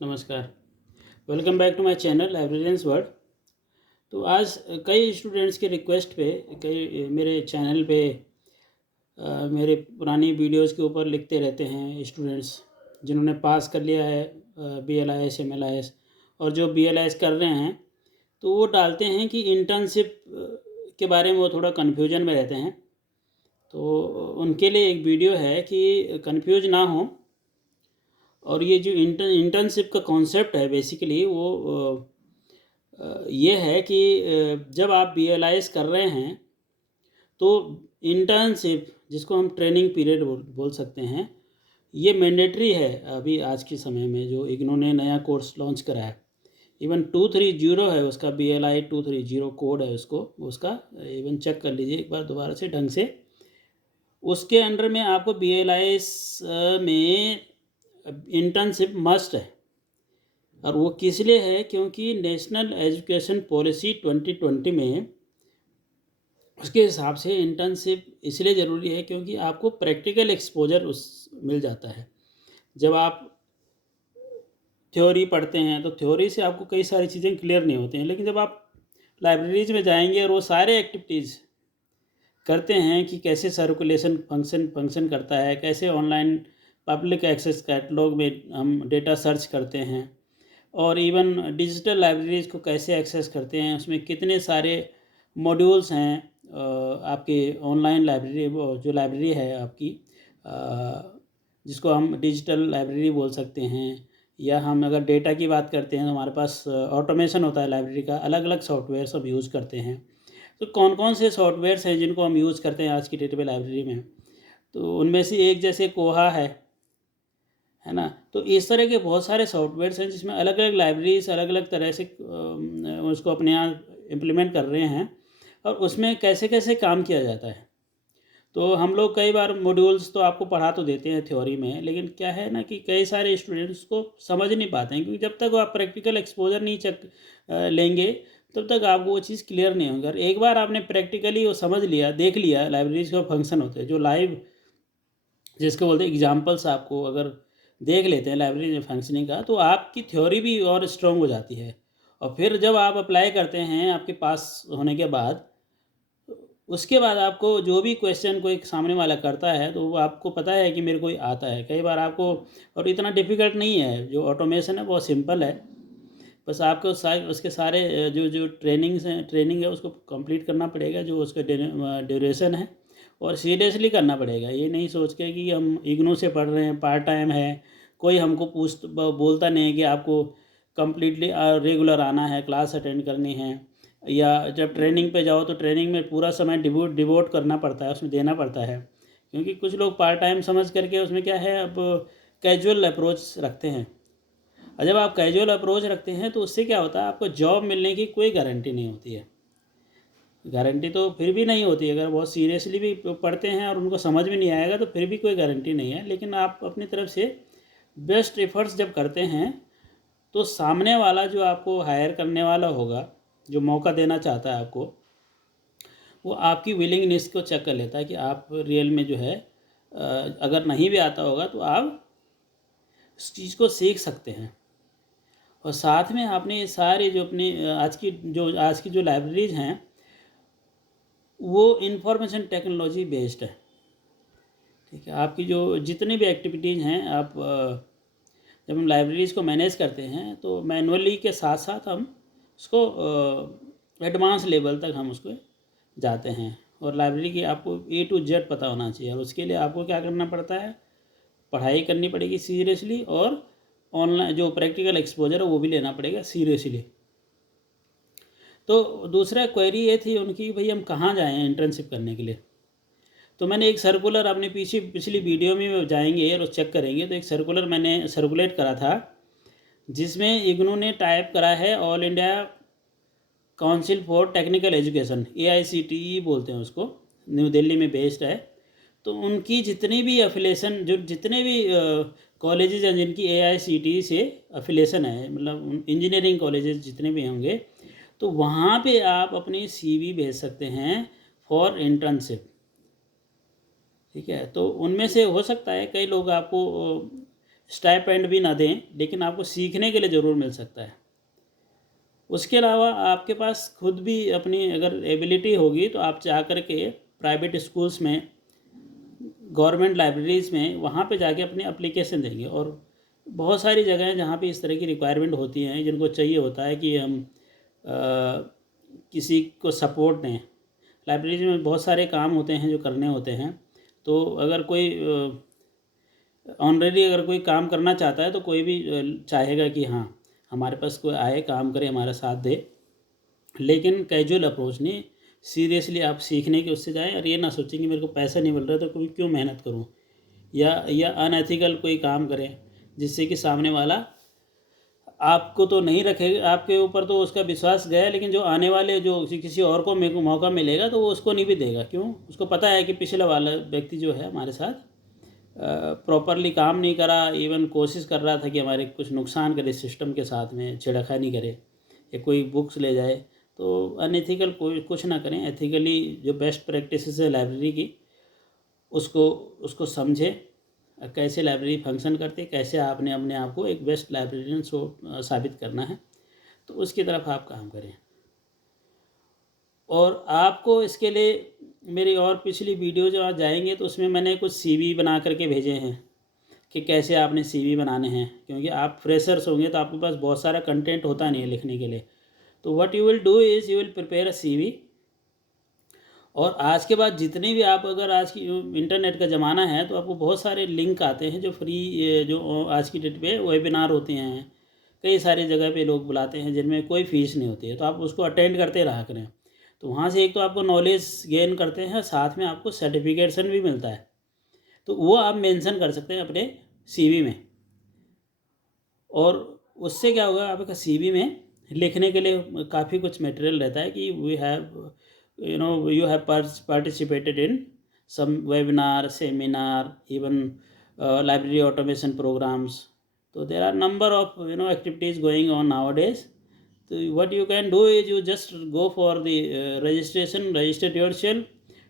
नमस्कार। Welcome back to my channel librarians world. तो आज कई स्टूडेंट्स के रिक्वेस्ट पे कई मेरे चैनल पे मेरे पुरानी वीडियोस के ऊपर लिखते रहते हैं स्टूडेंट्स जिन्होंने पास कर लिया है BLIS MLIS, और जो BLIS कर रहे हैं तो वो डालते हैं कि इंटर्नशिप के बारे में वो थोड़ा कन्फ्यूजन में रहते हैं। तो उनके लिए एक वीडियो है कि कंफ्यूज ना हो, और ये जो इंटर्नशिप का कॉन्सेप्ट है बेसिकली वो ये है कि जब आप BLIS कर रहे हैं तो इंटर्नशिप, जिसको हम ट्रेनिंग पीरियड बोल सकते हैं, ये मैंडेटरी है। अभी आज के समय में जो इग्नू ने नया कोर्स लॉन्च करा है, इवन 230 है उसका, BLI 230 कोड है उसका इवन चेक कर लीजिए एक बार दोबारा से ढंग से। उसके अंडर में आपको BLIS में इंटर्नशिप मस्ट है, और वो किस लिए है, क्योंकि नेशनल एजुकेशन पॉलिसी 2020 में उसके हिसाब से इंटर्नशिप इसलिए ज़रूरी है क्योंकि आपको प्रैक्टिकल एक्सपोजर उस मिल जाता है। जब आप थ्योरी पढ़ते हैं तो थ्योरी से आपको कई सारी चीज़ें क्लियर नहीं होती हैं, लेकिन जब आप लाइब्रेरीज में जाएंगे और वो सारे एक्टिविटीज़ करते हैं कि कैसे सर्कुलेशन फंक्शन करता है, कैसे ऑनलाइन पब्लिक एक्सेस कैटलॉग में हम डेटा सर्च करते हैं, और इवन डिजिटल लाइब्रेरीज को कैसे एक्सेस करते हैं, उसमें कितने सारे मॉड्यूल्स हैं। आपके ऑनलाइन लाइब्रेरी, जो लाइब्रेरी है आपकी, जिसको हम डिजिटल लाइब्रेरी बोल सकते हैं, या हम अगर डेटा की बात करते हैं तो हमारे पास ऑटोमेशन होता है लाइब्रेरी का, अलग अलग सॉफ्टवेयर सब यूज़ करते हैं। तो कौन कौन से सॉफ्टवेयर्स हैं जिनको हम यूज़ करते हैं आज की डेट में लाइब्रेरी में, तो उनमें से एक जैसे कोहा है ना। तो इस तरह के बहुत सारे सॉफ्टवेयर्स हैं जिसमें अलग अलग लाइब्रेरीज अलग अलग तरह से उसको अपने यहाँ इम्प्लीमेंट कर रहे हैं, और उसमें कैसे कैसे काम किया जाता है। तो हम लोग कई बार मॉड्यूल्स तो आपको पढ़ा तो देते हैं थ्योरी में, लेकिन क्या है ना कि कई सारे स्टूडेंट्स को समझ नहीं पाते हैं, क्योंकि जब तक आप प्रैक्टिकल एक्सपोजर नहीं लेंगे तब तक आपको वो चीज़ क्लियर नहीं होगी। और एक बार आपने प्रैक्टिकली वो समझ लिया, देख लिया लाइब्रेरीज का फंक्शन होते हैं जो लाइव, जिसको बोलते हैं एग्जाम्पल्स, आपको अगर देख लेते हैं लाइब्रेरी में फंक्शनिंग का, तो आपकी थ्योरी भी और स्ट्रॉन्ग हो जाती है। और फिर जब आप अप्लाई करते हैं आपके पास होने के बाद, उसके बाद आपको जो भी क्वेश्चन कोई सामने वाला करता है तो वो आपको पता है कि मेरे को आता है कई बार आपको, और इतना डिफ़िकल्ट नहीं है। जो ऑटोमेशन है बहुत सिंपल है, बस आपको उसके सारे जो जो ट्रेनिंग है उसको कंप्लीट करना पड़ेगा, जो उसका ड्यूरेशन है, और सीरियसली करना पड़ेगा। ये नहीं सोच के कि हम इग्नू से पढ़ रहे हैं, पार्ट टाइम है, कोई हमको बोलता नहीं है कि आपको कम्प्लीटली रेगुलर आना है, क्लास अटेंड करनी है, या जब ट्रेनिंग पे जाओ तो ट्रेनिंग में पूरा समय डिवोट करना पड़ता है, उसमें देना पड़ता है। क्योंकि कुछ लोग पार्ट टाइम समझ करके उसमें क्या है, अब कैजुअल अप्रोच रखते हैं। और जब आप कैजुअल अप्रोच रखते हैं तो उससे क्या होता है, आपको जॉब मिलने की कोई गारंटी नहीं होती है। गारंटी तो फिर भी नहीं होती, अगर बहुत सीरियसली भी पढ़ते हैं और उनको समझ में नहीं आएगा तो फिर भी कोई गारंटी नहीं है। लेकिन आप अपनी तरफ से बेस्ट एफर्ट्स जब करते हैं तो सामने वाला जो आपको हायर करने वाला होगा, जो मौका देना चाहता है आपको, वो आपकी विलिंगनेस को चेक कर लेता है कि आप रियल में जो है, अगर नहीं भी आता होगा तो आप उस चीज़ को सीख सकते हैं। और साथ में आपने ये सारे जो अपने आज की जो लाइब्रेरीज हैं वो इंफॉर्मेशन टेक्नोलॉजी बेस्ड है। ठीक है, आपकी जो जितनी भी एक्टिविटीज़ हैं, आप जब हम लाइब्रेरीज़ को मैनेज करते हैं तो मैनुअली के साथ साथ हम उसको एडवांस लेवल तक हम उसको जाते हैं। और लाइब्रेरी की आपको A to Z पता होना चाहिए, और उसके लिए आपको क्या करना पड़ता है, पढ़ाई करनी पड़ेगी सीरियसली, और ऑनलाइन जो प्रैक्टिकल एक्सपोजर है वो भी लेना पड़ेगा सीरियसली। तो दूसरा क्वेरी ये थी उनकी, भाई हम कहाँ जाएँ इंटर्नशिप करने के लिए। तो मैंने एक सर्कुलर अपने पिछली वीडियो में जाएंगे और चेक करेंगे, तो एक सर्कुलर मैंने सर्कुलेट करा था जिसमें इग्नू ने टाइप करा है all India council for technical education, AICTE बोलते हैं उसको, न्यू दिल्ली में बेस्ड है। तो उनकी जितनी भी अफिलेशन, जो जितने भी कॉलेजेस हैं जिनकी AICTE से अफिलेशन है, मतलब इंजीनियरिंग कॉलेजेस जितने भी होंगे, तो वहाँ पे आप अपनी CV भेज सकते हैं फॉर इंटर्नशिप। ठीक है, तो उनमें से हो सकता है कई लोग आपको स्टाइपेंड भी ना दें, लेकिन आपको सीखने के लिए ज़रूर मिल सकता है। उसके अलावा आपके पास खुद भी अपनी अगर एबिलिटी होगी तो आप जा कर के प्राइवेट स्कूल्स में, गवर्नमेंट लाइब्रेरीज़ में, वहाँ पे जाके अपनी एप्लीकेशन देंगे। और बहुत सारी जगह हैं जहाँ पे इस तरह की रिक्वायरमेंट होती हैं, जिनको चाहिए होता है कि हम किसी को सपोर्ट दें। लाइब्रेरी में बहुत सारे काम होते हैं जो करने होते हैं, तो अगर कोई ऑनरेडी अगर कोई काम करना चाहता है तो कोई भी चाहेगा कि हाँ हमारे पास कोई आए, काम करे, हमारा साथ दे। लेकिन कैजुअल अप्रोच नहीं, सीरियसली आप सीखने के उससे जाएं और ये ना सोचें कि मेरे को पैसा नहीं मिल रहा तो कोई क्यों मेहनत करूं, या अनएथिकल कोई काम करें जिससे कि सामने वाला आपको तो नहीं रखेगा, आपके ऊपर तो उसका विश्वास गया, लेकिन जो आने वाले जो किसी और को मौका मिलेगा तो वो उसको नहीं भी देगा। क्यों? उसको पता है कि पिछला वाला व्यक्ति जो है हमारे साथ प्रॉपरली काम नहीं करा, इवन कोशिश कर रहा था कि हमारे कुछ नुकसान करे, सिस्टम के साथ में छेड़खानी करे या कोई बुक्स ले जाए। तो अनएथिकल कोई कुछ ना करें, एथिकली जो बेस्ट प्रैक्टिसेस है लाइब्रेरी की उसको समझें, कैसे लाइब्रेरी फंक्शन करती है, कैसे आपने अपने आप को एक बेस्ट लाइब्रेरियन साबित करना है, तो उसकी तरफ आप काम करें। और आपको इसके लिए मेरी और पिछली वीडियो जो आप जाएंगे तो उसमें मैंने कुछ सीवी बना करके भेजे हैं कि कैसे आपने सीवी बनाने हैं, क्योंकि आप फ्रेशर्स होंगे तो आपके पास बहुत सारा कंटेंट होता नहीं है लिखने के लिए। तो what you will do is you will prepare a CV. और आज के बाद जितने भी आप, अगर आज की इंटरनेट का ज़माना है तो आपको बहुत सारे लिंक आते हैं जो फ्री, जो आज की डेट पे वेबिनार होते हैं, कई सारी जगह पे लोग बुलाते हैं जिनमें कोई फीस नहीं होती है, तो आप उसको अटेंड करते रहा करें। तो वहाँ से एक तो आपको नॉलेज गेन करते हैं, साथ में आपको सर्टिफिकेशन भी मिलता है, तो वो आप मेंशन कर सकते हैं अपने सीवी में। और उससे क्या होगा, आपका सीवी में लिखने के लिए काफ़ी कुछ मटेरियल रहता है कि we have you have participated in some webinar, seminar, even library automation programs. So there are number of activities going on nowadays. So what you can do is you just go for the registration, register yourself,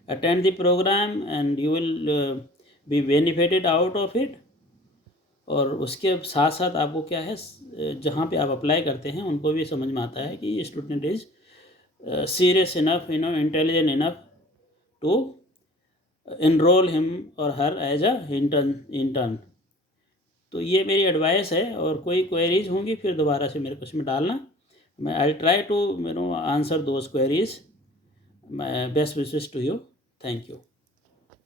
attend the program, and you will be benefited out of it. और उसके साथ साथ आपको क्या है, जहाँ पे आप अप्लाई करते हैं उनको भी समझ में आता है कि ये student is serious enough, intelligent enough to enroll him or her as a intern। तो ये मेरी एडवाइस है, और कोई क्वेरीज होंगी फिर दोबारा से मेरे क्वेश्चन में डालना, मैं I try to answer those queries. Best wishes to you, thank you.